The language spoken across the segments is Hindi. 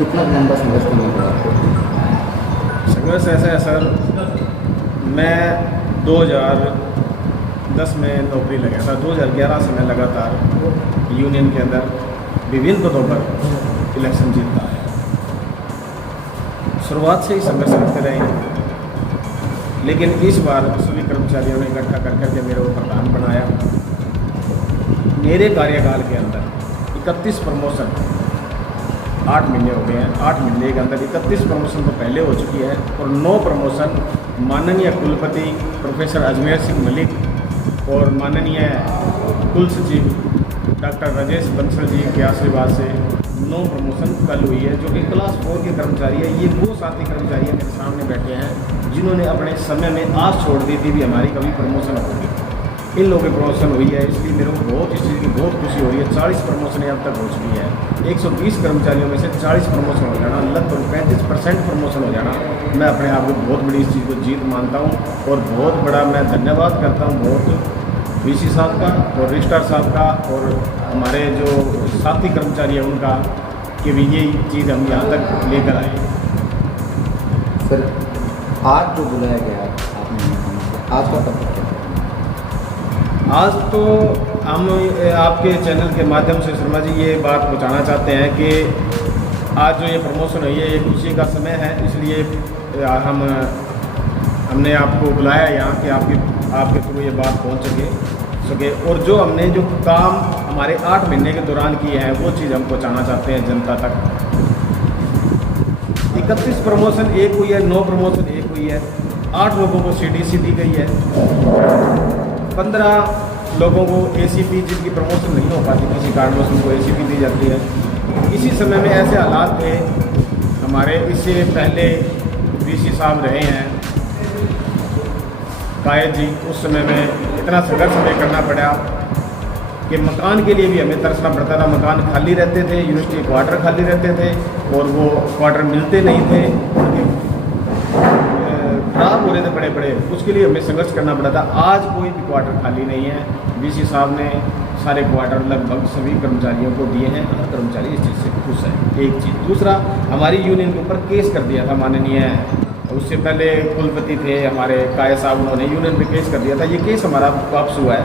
कितना लंबा संघर्ष करना पड़ा आपको? संघर्ष ऐसा है सर, मैं 2010 में नौकरी लगा था। 2011 से मैं लगातार यूनियन के अंदर विभिन्न पदों पर इलेक्शन जीतता है। शुरुआत से ही संघर्ष करते रहे हैं, लेकिन इस बार सभी कर्मचारियों ने इकट्ठा कर के मेरे को प्रधान बनाया। मेरे कार्यकाल के अंदर 31 प्रमोशन, 8 महीने हो गए हैं। 8 महीने के अंदर 31 प्रमोशन तो पहले हो चुकी है और 9 प्रमोशन माननीय कुलपति प्रोफेसर अजमेर सिंह मलिक और माननीय कुल सचिव डॉक्टर राजेश बंसल जी के आशीर्वाद से 9 प्रमोशन कल हुई है, जो कि क्लास 4 के कर्मचारी है। ये वो साथी कर्मचारी है मेरे सामने बैठे हैं जिन्होंने अपने समय में आस छोड़ दी थी भी हमारी कभी प्रमोशन होगी। इन लोगों की प्रमोशन हुई है, इसलिए मेरे को बहुत इस चीज़ की बहुत खुशी हो रही है। 40 प्रमोशन अब तक हो चुकी है। 120 कर्मचारियों में से 40 प्रमोशन हो जाना, लगभग 35% प्रमोशन हो जाना, मैं अपने आप को बहुत बड़ी इस चीज़ को जीत मानता हूँ और बहुत बड़ा मैं धन्यवाद करता हूँ बहुत वीसी साहब का और रजिस्ट्रार साहब का और हमारे जो साथी कर्मचारी हैं उनका, कि भी ये चीज़ हम यहाँ तक लेकर आए। सर, आज जो बुलाया गया आपने, आज का टॉपिक क्या है? आज तो हम आपके चैनल के माध्यम से शर्मा जी ये बात पहुँचाना चाहते हैं कि आज जो ये प्रमोशन हुई है ये खुशी का समय है, इसलिए हमने आपको बुलाया यहाँ कि आपके थ्रू ये बात पहुँच सके और जो हमने जो काम हमारे 8 महीने के दौरान किए हैं वो चीज़ हम पहुँचाना चाहते हैं जनता तक। 31 प्रमोशन एक हुई है, 9 प्रमोशन एक हुई है, 8 लोगों को सीडीसी दी गई है, 15 लोगों को एसीपी जिनकी प्रमोशन नहीं हो पाती किसी कारणवश उनको एसीपी दी जाती है। इसी समय में ऐसे हालात थे हमारे, इससे पहले वीसी साहब रहे हैं कायद जी, उस समय में इतना संघर्ष हमें करना पड़ा कि मकान के लिए भी हमें तरसना पड़ता था। मकान खाली रहते थे, यूनिवर्सिटी क्वार्टर खाली रहते थे और वो क्वार्टर मिलते नहीं थे, खराब हो रहे थे बड़े, उसके लिए हमें संघर्ष करना पड़ा था। आज कोई भी क्वार्टर खाली नहीं है। वीसी साहब ने सारे क्वार्टर लगभग सभी कर्मचारियों को दिए हैं। कर्मचारी इस चीज़ से खुश है, एक चीज़। दूसरा, हमारी यूनियन के ऊपर केस कर दिया था माननीय, उससे पहले कुलपति थे हमारे काया साहब, उन्होंने यूनियन पे केस कर दिया था। ये केस हमारा वापस हुआ है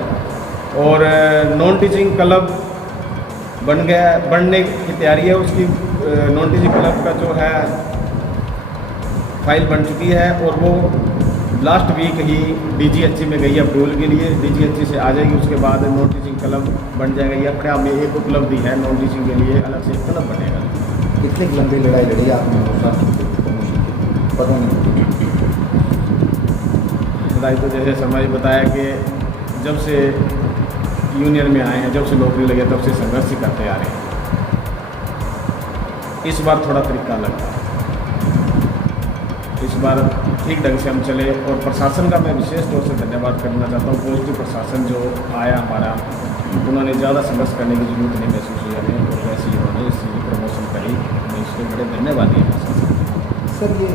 और नॉन टीचिंग क्लब बनने की तैयारी है। उसकी नॉन टीचिंग क्लब का जो है फाइल बन चुकी है और वो लास्ट वीक ही डीजीएचसी में गई है अप्रूवल के लिए। डीजीएचसी से आ जाएगी, उसके बाद नॉन टीचिंग क्लब बन जाएगा। ये अपने आप में एक उपलब्धि है, नॉन टीचिंग के लिए अलग से क्लब बनेगा। कितनी लंबी लड़ाई लड़ी आपने? पता नहीं। लड़ाई तो जैसे शर्मा जी बताया कि जब से यूनियन में आए हैं, जब से नौकरी लगे तब से संघर्ष ही करते आ रहे हैं। इस बार थोड़ा तरीका लगा, इस बार ठीक ढंग से हम चले और प्रशासन का मैं विशेष तौर से धन्यवाद करना चाहता हूँ। पॉजिटिव प्रशासन जो आया हमारा, उन्होंने ज़्यादा संघर्ष करने की जरूरत नहीं महसूस हुई हमें और वैसे ही उन्होंने इस प्रमोशन करी, मैं इसके बड़े धन्यवाद दिए प्रशासन। सर, ये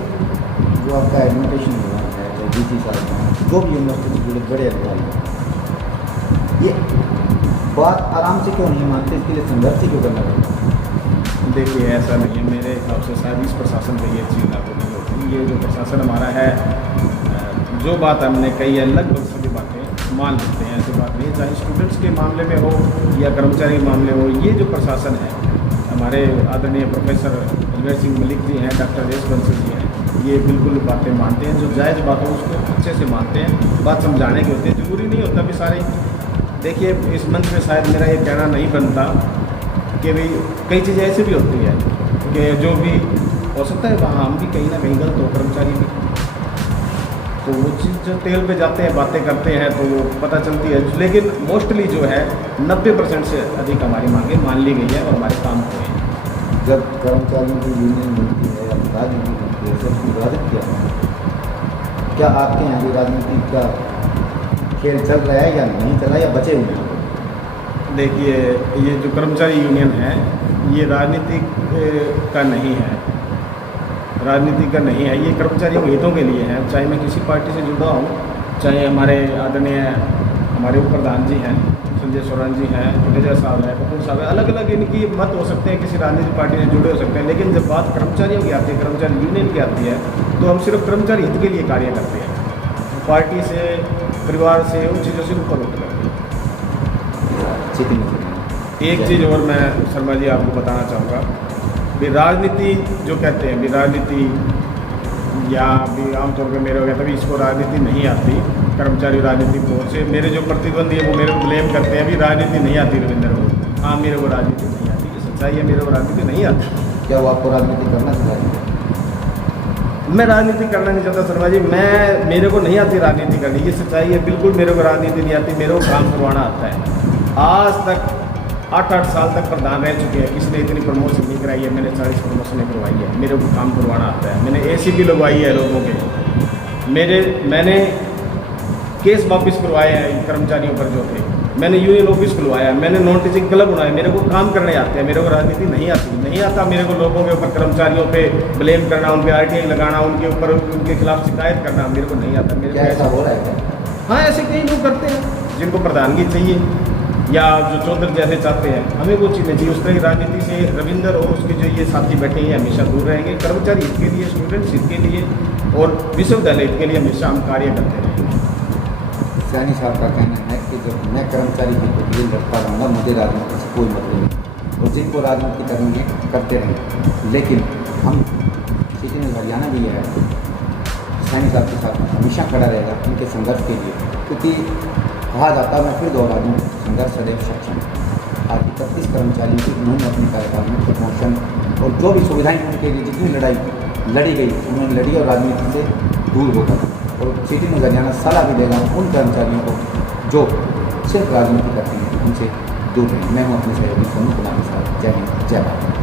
जो आपका एडमिटेशन हुआ है वीसी साहब, जो भी यूनिवर्सिटी से जुड़े बड़े अधिकारी, ये बात आराम से क्यों नहीं मानते? इसके लिए संघर्ष ही क्यों करना पड़ता? देखिए, ऐसा नहीं है, मेरे हिसाब से शायद इस प्रशासन पर ये चीज़ लागू नहीं होती। ये जो प्रशासन हमारा है, जो बात हमने कही है लगभग सभी बातें मान लेते हैं। ऐसी बात नहीं, चाहे स्टूडेंट्स के मामले में हो या कर्मचारी के मामले हो। ये जो प्रशासन है, हमारे आदरणीय प्रोफेसर अजमेर सिंह मलिक जी हैं, डॉक्टर राजेश बंसल जी हैं, ये बिल्कुल बातें मानते हैं। जो जायज़ बात हो उसको अच्छे से मानते हैं, बात समझाने के होते हैं। जरूरी नहीं होता भी सारे। देखिए, इस मंच में शायद मेरा ये कहना नहीं बनता कि भाई कई चीज़ें ऐसी भी होती है कि जो भी हो सकता है वहाँ हम भी कहीं ना कहीं गलत हो, कर्मचारी भी, तो वो चीज़ जो टेल पे जाते हैं, बातें करते हैं तो वो पता चलती है। लेकिन मोस्टली जो है 90% से अधिक हमारी मांगें मान ली गई है और हमारे काम हुए हैं। जब कर्मचारियों की यूनियन बनती है या राजनीति बनती है, सबकी विवादित किया है, क्या आपके यहाँ भी राजनीति का खेल चल रहा है या नहीं चल रहा है या बचे हुए हैं? देखिए, ये जो कर्मचारी यूनियन है ये राजनीतिक का नहीं है, राजनीति का नहीं है। ये कर्मचारियों के हितों के लिए है। चाहे मैं किसी पार्टी से जुड़ा हूँ, चाहे हमारे आदरणीय हमारे उप प्रधान जी हैं संजय सोरेन जी हैं, जुडेजा साहब हैं, कपूर साहब हैं, अलग अलग इनकी मत हो सकते हैं, किसी राजनीतिक पार्टी से जुड़े हो सकते हैं, लेकिन जब बात कर्मचारियों की आती है, कर्मचारी यूनियन की आती है, तो हम सिर्फ कर्मचारी हित के लिए कार्य करते हैं, पार्टी से, परिवार से, उन चीज़ों से ऊपर उठ करके। एक चीज़ और मैं शर्मा जी आपको बताना चाहूँगा, भी राजनीति जो कहते हैं, भी राजनीति या भी आमतौर पर मेरे हो गया तभी इसको राजनीति नहीं आती, कर्मचारी राजनीति बहुत से मेरे जो प्रतिद्वंदी है वो मेरे को ब्लेम करते हैं, अभी राजनीति नहीं आती रविंदर को। हाँ, मेरे को राजनीति नहीं आती, ये सच्चाई है, मेरे को राजनीति नहीं आती। क्या वो आपको राजनीति करना चाहिए? मैं राजनीति करना नहीं चाहता शर्मा जी, मेरे को नहीं आती राजनीति करनी, ये सच्चाई है, बिल्कुल मेरे को राजनीति नहीं आती, मेरे को काम करवाना आता है। आज तक 8-8 साल तक प्रधान रह चुके हैं, किसी ने इतनी प्रमोशन नहीं कराई है, मैंने 40 प्रमोशनें करवाई है, मेरे को काम करवाना आता है, मैंने ACP लगवाई है लोगों के, मैंने केस वापस करवाए हैं कर्मचारियों पर जो थे, मैंने यूनियन ऑफिस खुलवाया, मैंने नॉन टीचिंग क्लब बनाया, मेरे को काम करने आते हैं, मेरे को राजनीति नहीं आती, नहीं आता मेरे को लोगों के ऊपर, कर्मचारियों पे ब्लेम करना, उन पे RTI लगाना, उनके ऊपर उनके खिलाफ शिकायत करना, मेरे को नहीं आता। मेरे क्या ऐसा हो रहा है क्या? हाँ, ऐसे कई लोग करते हैं जिनको प्रधानगी चाहिए या जो चौधरी जैसे चाहते हैं, हमें वो चीज़ें चाहिए। उस तरह की राजनीति से रविंदर और उसके जो ये साथी बैठे हैं हमेशा दूर रहेंगे। कर्मचारी हित के लिए, स्टूडेंट्स हित के लिए और विश्वविद्यालय हित के लिए हमेशा हम कार्य करते रहेंगे। सैनी साहब का कहना है कि जब मैं कर्मचारी हित के लिए लड़ता रहूँगा, मुझे राजनीति से कोई मतलब नहीं, और जिनको राजनीति करनी है करते रहें, लेकिन हम सिटी में हरियाणा भी है, सैनी साहब के साथ हमेशा खड़ा रहेगा उनके संघर्ष के लिए, क्योंकि कहा जाता, मैं फिर दोहरा दूँ, संघर्ष सदैव सक्षम। आज 31 कर्मचारियों की उन्होंने अपने कार्यकाल में प्रमोशन और जो भी सुविधाएं उनके लिए जितनी लड़ाई लड़ी गई उन्होंने लड़ी, और राजनीति से दूर होकर, और सिटी में हरियाणा सलाह भी देगा उन कर्मचारियों को जो सिर्फ राजनीति करते हैं, उनसे दूर रहें। मैं हूँ अपने सहयोगी सोनू कुमार के साथ। जय हिंद, जय भारत।